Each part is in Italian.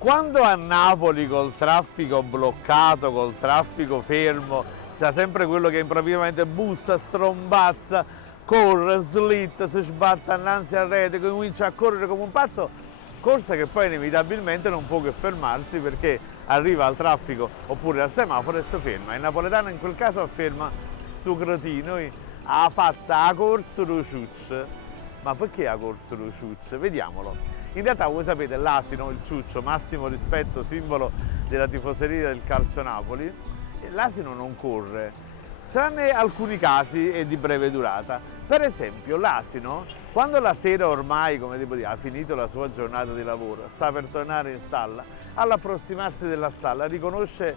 Quando a Napoli col traffico bloccato, col traffico fermo, c'è sempre quello che improvvisamente bussa, strombazza, corre, slitta, si sbatte innanzi a rete, comincia a correre come un pazzo, corsa che poi inevitabilmente non può che fermarsi perché arriva al traffico oppure al semaforo e si ferma. Il napoletano in quel caso afferma: sto cretino ha fatta a corso lo ciuccio. Ma perché ha corso lo ciuccio? Vediamolo. In realtà voi sapete, l'asino, il ciuccio, massimo rispetto, simbolo della tifoseria del calcio Napoli, l'asino non corre, tranne alcuni casi e di breve durata. Per esempio l'asino, quando la sera ormai, come devo dire, ha finito la sua giornata di lavoro, sta per tornare in stalla, all'approssimarsi della stalla riconosce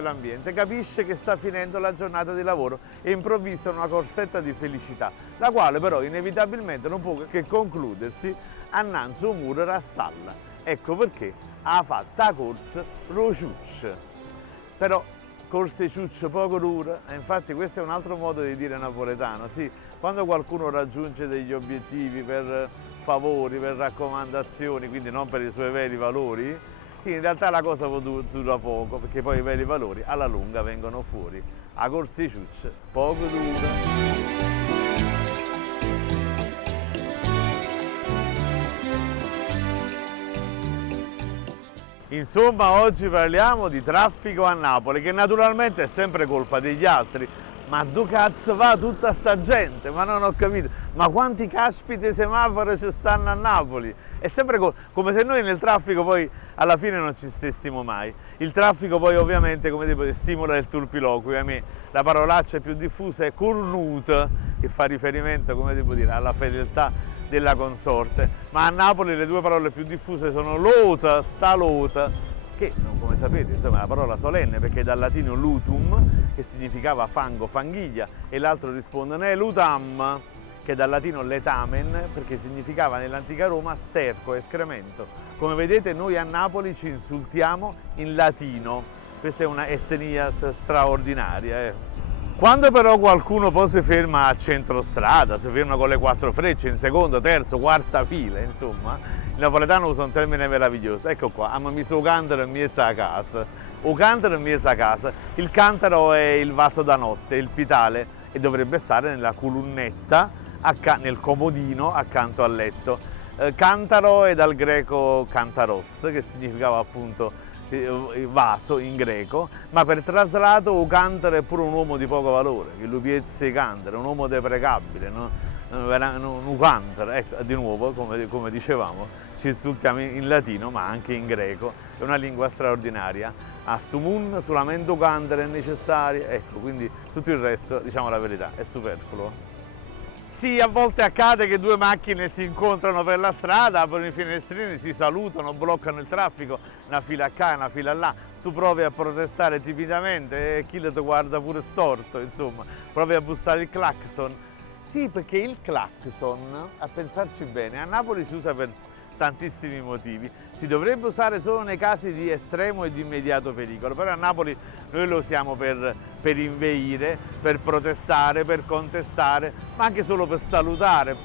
l'ambiente, capisce che sta finendo la giornata di lavoro e improvvisa una corsetta di felicità, la quale però inevitabilmente non può che concludersi annanzi un muro da stalla. Ecco perché ha fatto la corsa lo ciuccio. Però corse ciuccio poco dura, e infatti questo è un altro modo di dire napoletano, sì, quando qualcuno raggiunge degli obiettivi per favori, per raccomandazioni, quindi non per i suoi veri valori, in realtà la cosa dura poco, perché poi i veri valori alla lunga vengono fuori. A corsa ciuccio poco dura. Insomma, oggi parliamo di traffico a Napoli, che naturalmente è sempre colpa degli altri. Ma dove cazzo va tutta sta gente? Ma non ho capito. Ma quanti caspiti semafori ci stanno a Napoli? È sempre come se noi nel traffico poi alla fine non ci stessimo mai. Il traffico poi ovviamente, come dico, stimola il turpiloquio. A me la parolaccia più diffusa è cornuta, che fa riferimento, come devo dire, alla fedeltà della consorte. Ma a Napoli le due parole più diffuse sono lota, sta lota, che come sapete insomma è una parola solenne perché è dal latino lutum, che significava fango, fanghiglia, e l'altro risponde ne lutam, che è dal latino letamen, perché significava nell'antica Roma sterco, escremento. Come vedete noi a Napoli ci insultiamo in latino, questa è una etnia straordinaria. Quando però qualcuno poi si ferma a centrostrada, si ferma con le quattro frecce in seconda, terzo, quarta fila, insomma, il napoletano usa un termine meraviglioso. Ecco qua, mi messo un cantaro in mezzo a casa. Un cantaro in mezzo a casa. Il cantaro è il vaso da notte, il pitale, e dovrebbe stare nella colonnetta, nel comodino accanto al letto. Cantaro è dal greco kantaros, che significava appunto vaso in greco, ma per traslato un cantaro è pure un uomo di poco valore, che lui piezza i cantari, un uomo deprecabile, no? Un cantaro, ecco, di nuovo, come dicevamo, ci insultiamo in latino, ma anche in greco, è una lingua straordinaria. A stumun, solamente un cantaro è necessario, ecco, quindi tutto il resto, diciamo la verità, è superfluo. Sì, a volte accade che due macchine si incontrano per la strada, aprono i finestrini, si salutano, bloccano il traffico, una fila qua, una fila là, tu provi a protestare timidamente e chi ti guarda pure storto, insomma, provi a bussare il clacson. Sì, perché il clacson, a pensarci bene, a Napoli si usa per tantissimi motivi, si dovrebbe usare solo nei casi di estremo e di immediato pericolo, però a Napoli noi lo usiamo per inveire, per protestare, per contestare, ma anche solo per salutare,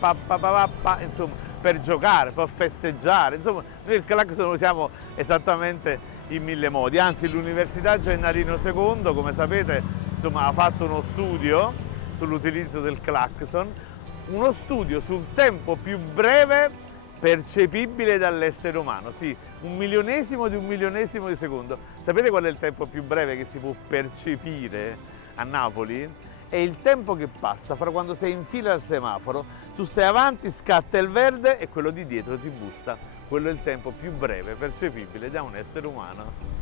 insomma, per giocare, per festeggiare, insomma, noi il clacson lo usiamo esattamente in mille modi, anzi l'Università Gennarino II, come sapete, insomma, ha fatto uno studio sull'utilizzo del clacson, uno studio sul tempo più breve percepibile dall'essere umano, sì, un milionesimo di secondo. Sapete qual è il tempo più breve che si può percepire a Napoli? È il tempo che passa fra quando sei in fila al semaforo, tu stai avanti, scatta il verde e quello di dietro ti bussa. Quello è il tempo più breve percepibile da un essere umano.